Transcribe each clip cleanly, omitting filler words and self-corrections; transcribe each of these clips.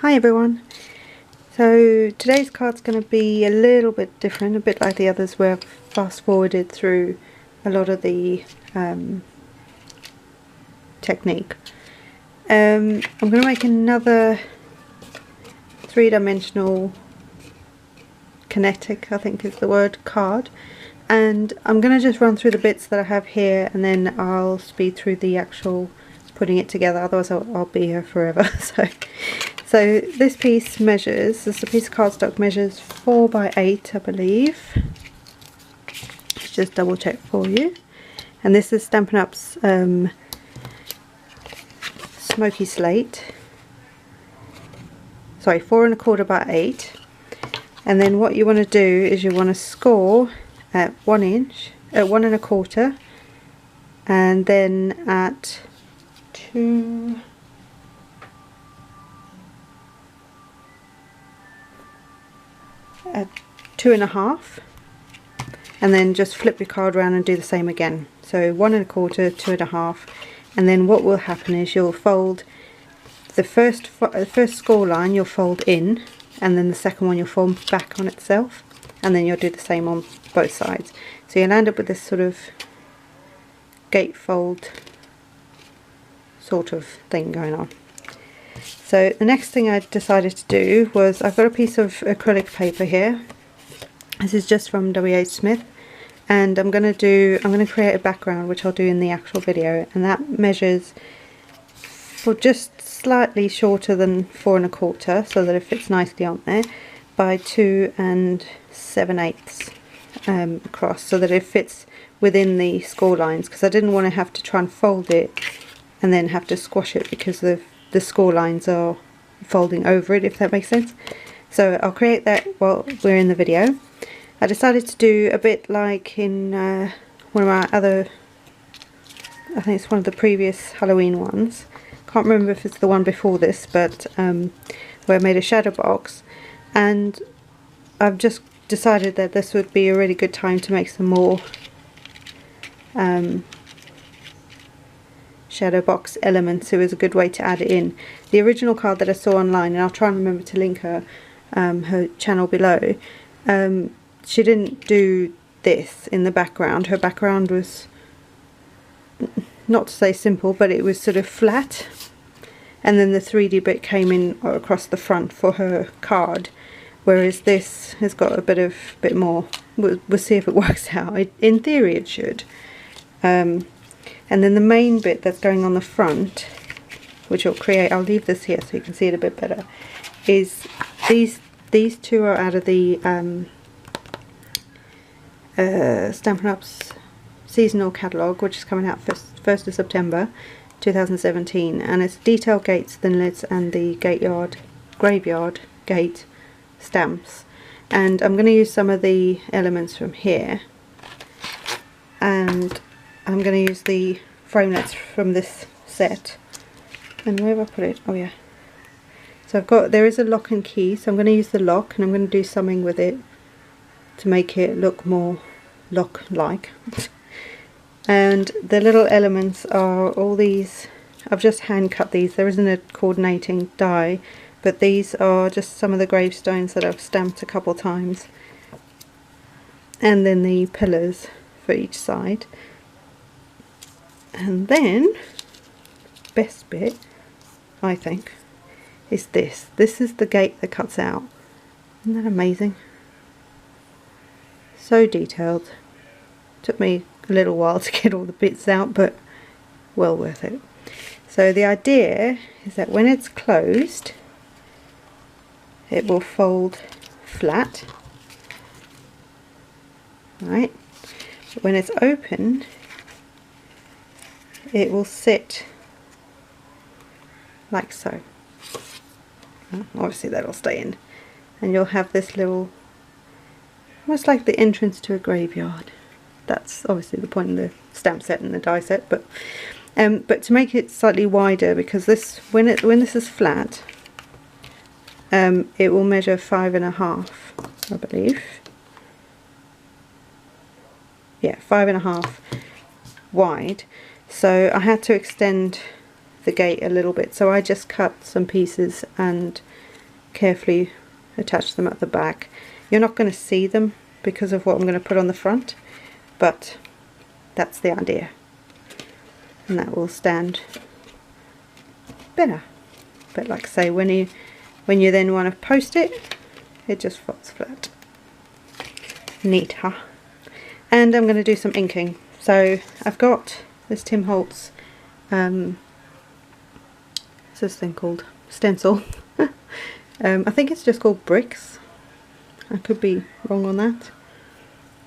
Hi everyone. So today's card's going to be a little bit different, a bit like the others where I've fast forwarded through a lot of the technique. I'm going to make another three-dimensional kinetic, I think is the word, card, and I'm going to just run through the bits that I have here and then I'll speed through the actual putting it together, otherwise I'll be here forever. So this piece measures, this is a piece of cardstock, measures 4 by 8 I believe. Let's just double check for you. And this is Stampin' Up's Smoky Slate. Sorry, 4 1/4 by 8. And then what you want to do is you want to score at 1 inch, at 1 1/4, and then at 2 at 2 1/2, and then just flip your card around and do the same again. So 1 1/4, 2 1/2, and then what will happen is you'll fold the first score line, you'll fold in, and then the second one you'll fold back on itself, and then you'll do the same on both sides. So you'll end up with this sort of gatefold sort of thing going on. So the next thing I decided to do was, I've got a piece of acrylic paper here. This is just from W.H. Smith, and I'm going to create a background, which I'll do in the actual video, and that measures for just slightly shorter than 4 1/4, so that it fits nicely on there, by 2 7/8 across, so that it fits within the score lines, because I didn't want to have to try and fold it and then have to squash it because the score lines are folding over it, if that makes sense. So I'll create that while we're in the video. I decided to do a bit like in one of my other, I think it's one of the previous Halloween ones, can't remember if it's the one before this, but where I made a shadow box, and I've just decided that this would be a really good time to make some more shadow box elements. It was a good way to add it in. The original card that I saw online, and I'll try and remember to link her channel below, she didn't do this in the background. Her background was, not to say simple, but it was sort of flat, and then the 3D bit came in across the front for her card, whereas this has got a bit more. We'll see if it works out. In theory it should. And then the main bit that's going on the front, which will create, I'll leave this here so you can see it a bit better, is these two are out of the Stampin' Up's seasonal catalogue, which is coming out 1st of September 2017, and it's detail gates, thinlits, and the graveyard gate stamps. And I'm going to use some of the elements from here, and I'm going to use the framelits from this set. And where have I put it? Oh yeah. So there is a lock and key, so I'm going to use the lock, and I'm going to do something with it to make it look more lock-like. And the little elements are all these, I've just hand cut these, there isn't a coordinating die, but these are just some of the gravestones that I've stamped a couple times, and then the pillars for each side. And then, best bit, I think, is this. This is the gate that cuts out. Isn't that amazing? So detailed. Took me a little while to get all the bits out, but well worth it. So the idea is that when it's closed, it will fold flat, right? But when it's open, it will sit like so. Obviously that'll stay in, and you'll have this little, almost like the entrance to a graveyard. That's obviously the point of the stamp set and the die set, but to make it slightly wider, because this, when this is flat, it will measure 5 1/2, I believe. Yeah, 5 1/2 wide. So I had to extend the gate a little bit, so I just cut some pieces and carefully attach them at the back. You're not going to see them because of what I'm going to put on the front, but that's the idea, and that will stand better. But like I say, when you then want to post it, it just falls flat. Neat, huh? And I'm going to do some inking. So I've got this Tim Holtz, what's this thing called? Stencil. I think it's just called Bricks. I could be wrong on that.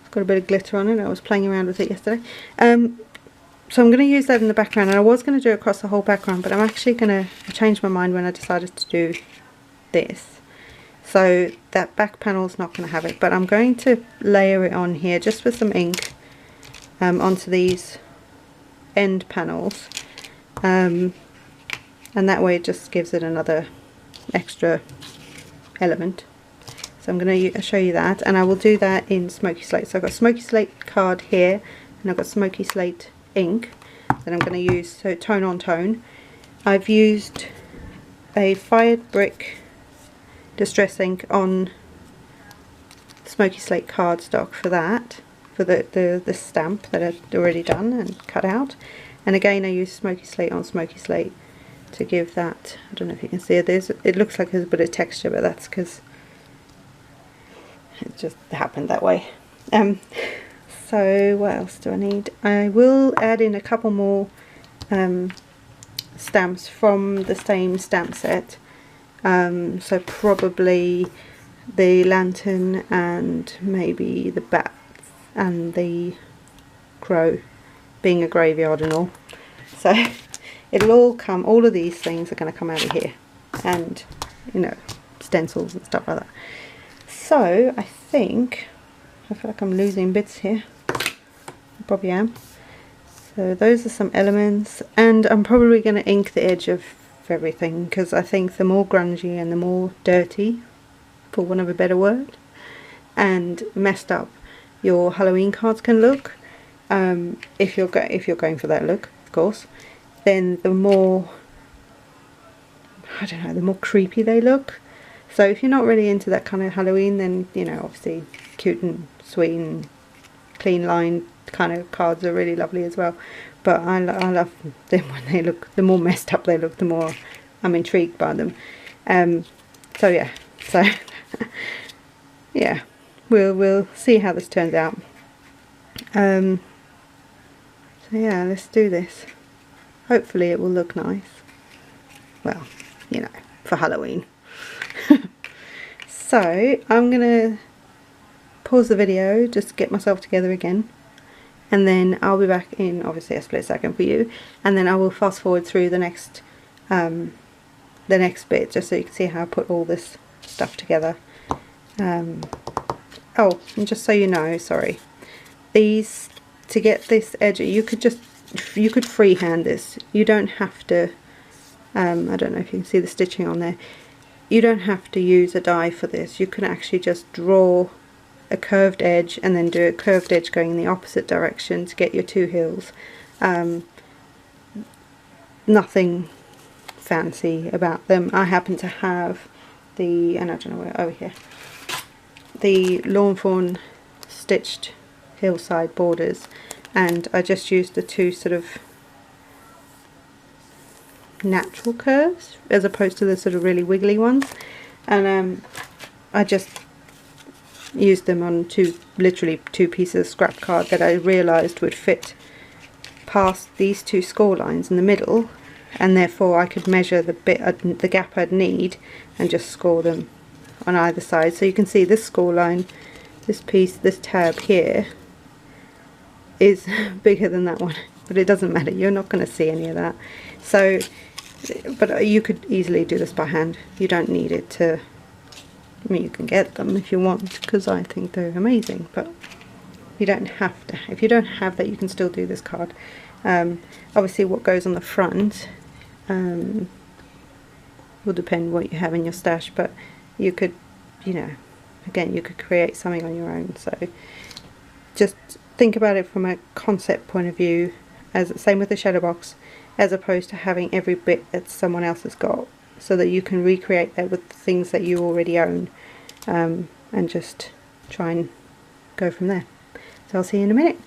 It's got a bit of glitter on it. I was playing around with it yesterday. So I'm going to use that in the background, and I was going to do it across the whole background, but I'm actually going to change my mind when I decided to do this. So that back panel is not going to have it, but I'm going to layer it on here just with some ink onto these end panels, and that way it just gives it another extra element. So I'm going to show you that, and I will do that in Smoky Slate. So I've got Smoky Slate card here, and I've got Smoky Slate ink that I'm going to use, so tone on tone. I've used a Fired Brick Distress ink on Smoky Slate cardstock for that, for the stamp that I've already done and cut out. And again, I use Smoky Slate on Smoky Slate to give that, I don't know if you can see it, it looks like there's a bit of texture, but that's because it just happened that way. So what else do I need? I will add in a couple more stamps from the same stamp set. So probably the lantern and maybe the bat and the crow, being a graveyard and all. So it'll all come, all of these things are going to come out of here, and you know, stencils and stuff like that. So I think, I feel like I'm losing bits here. I probably am. So those are some elements, and I'm probably going to ink the edge of everything, because I think the more grungy and the more dirty, for want of a better word, and messed up your Halloween cards can look, if you're going for that look, of course, then the more, I don't know, the more creepy they look. So if you're not really into that kind of Halloween, then, you know, obviously cute and sweet and clean line kind of cards are really lovely as well. But I love them when they look, the more messed up they look, the more I'm intrigued by them. So yeah, so yeah, we'll see how this turns out. So yeah, let's do this. Hopefully it will look nice. Well, you know, for Halloween. So I'm gonna pause the video, just get myself together again, and then I'll be back in obviously a split second for you, and then I will fast forward through the next bit, just so you can see how I put all this stuff together. Oh, and just so you know, sorry, these, to get this edge, you could freehand this. You don't have to, I don't know if you can see the stitching on there, you don't have to use a die for this. You can actually just draw a curved edge and then do a curved edge going in the opposite direction to get your two hills. Nothing fancy about them. I happen to have the, and I don't know where, over here, the Lawn Fawn stitched hillside borders, and I just used the two sort of natural curves as opposed to the sort of really wiggly ones, and I just used them on literally two pieces of scrap card that I realised would fit past these two score lines in the middle, and therefore I could measure the gap I'd need and just score them on either side. So you can see this score line, this piece, this tab here is bigger than that one, but it doesn't matter, you're not going to see any of that. So, but you could easily do this by hand. You don't need it to, I mean, you can get them if you want, because I think they're amazing, but you don't have to. If you don't have that, you can still do this card. Obviously what goes on the front will depend what you have in your stash, but you could, you know, again, you could create something on your own. So just think about it from a concept point of view, as same with the shadow box, as opposed to having every bit that someone else has got so that you can recreate that with things that you already own, and just try and go from there. So I'll see you in a minute.